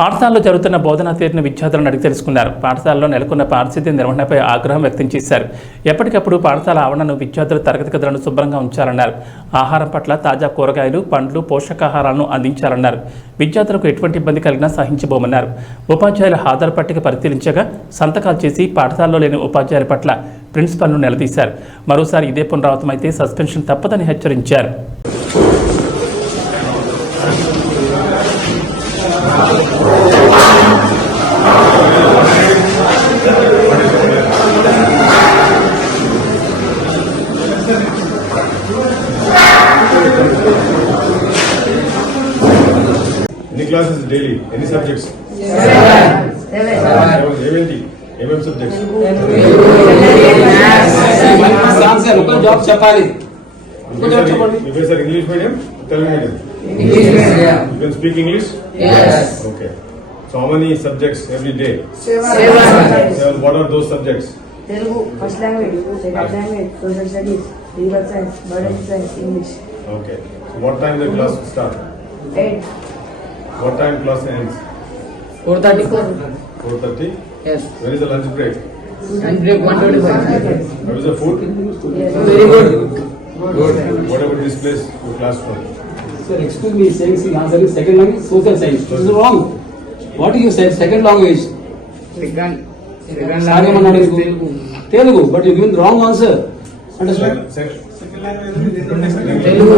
పాఠశాలలో జరుగుతున్న బోధనా తీరును విద్యార్థులను అడిగి తెలుసుకున్నారు. పాఠశాలలో నెలకొన్న పారిశుద్ధ్య నిర్వహణపై ఆగ్రహం వ్యక్తం చేశారు. ఎప్పటికప్పుడు పాఠశాల ఆవరణను విద్యార్థులు తరగతి గదులను శుభ్రంగా ఉంచాలన్నారు. ఆహారం పట్ల తాజా కూరగాయలు, పండ్లు, పోషకాహారాలను అందించాలన్నారు. విద్యార్థులకు ఎటువంటి ఇబ్బంది కలిగినా సహించబోమన్నారు. ఉపాధ్యాయుల హాజరు పట్టిక పరిశీలించగా సంతకాలు చేసి పాఠశాలలో లేని ఉపాధ్యాయుల పట్ల ప్రిన్సిపల్ను నిలదీశారు. మరోసారి ఇదే పునరావృతమైతే సస్పెన్షన్ తప్పదని హెచ్చరించారు. Any classes daily? Any subjects? Seven subjects. Job chapali. You guys are English medium? Telugu medium? English medium. You can speak English? Yes. Okay. So how many subjects every day? Seven. What are those subjects? Telugu, first language, second language, social studies, legal science, biology science, English. Okay. So what time the class start? 8. What time class ends? 4:30. 4:30? Yes. When is the lunch break? Lunch break 1:25. How is the food? Yes. Very good. What about this place, your classroom? Sir, excuse me, saying the answer is second language, social science. This is wrong. What you said, second language. Second language is Telugu, but you given the wrong answer. Understand? Telugu.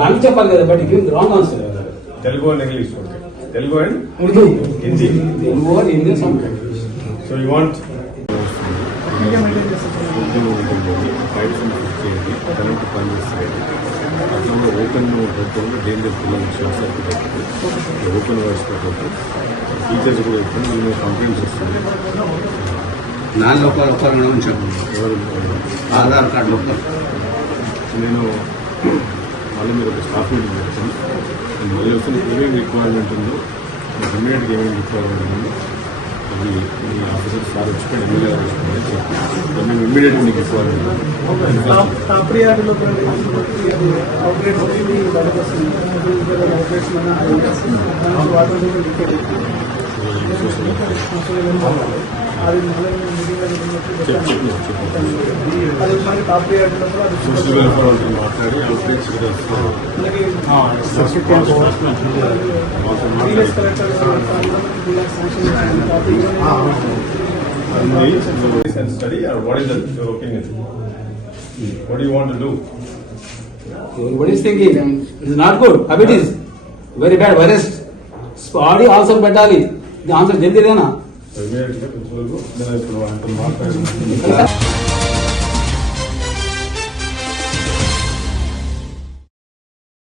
Language చెప్పాలి కదా, but you given the wrong answer. Telugu and English. Okay. Telugu and Urdu. Hindi. Telugu or English. So you want? Open danger పిల్లలు open voice teachers కూడా ఇప్పుడు complaints వస్తుంది. నాలుగు ఒకరు ఉంచాము ఎవరు ఆధార్ కార్డు నేను మళ్ళీ మీరు ఒక స్టాఫ్ మీటింగ్ పెడతాను. మళ్ళీ వస్తే ఏమేమి రిక్వైర్మెంట్ ఉందో ఇమ్మీడియట్గా ఏమేమి రిక్వైర్మెంట్ ఉందో అది మీ ఆఫీసర్ సార్ వచ్చి ఎమ్మెల్యే గారు వచ్చి మేము ఇమ్మీడియట్గా మీకు రిక్వైర్మెంట్ సోషల్ వెల్ఫేర్ వాళ్ళతో మాట్లాడి outreach and study, or what is your opinion? What do you want to do? Everybody is thinking it is not good. Habit is very bad. Worst. Body also పెట్టాలి. The answer జల్దీదేనా? Immediately, principal, then I will matladi.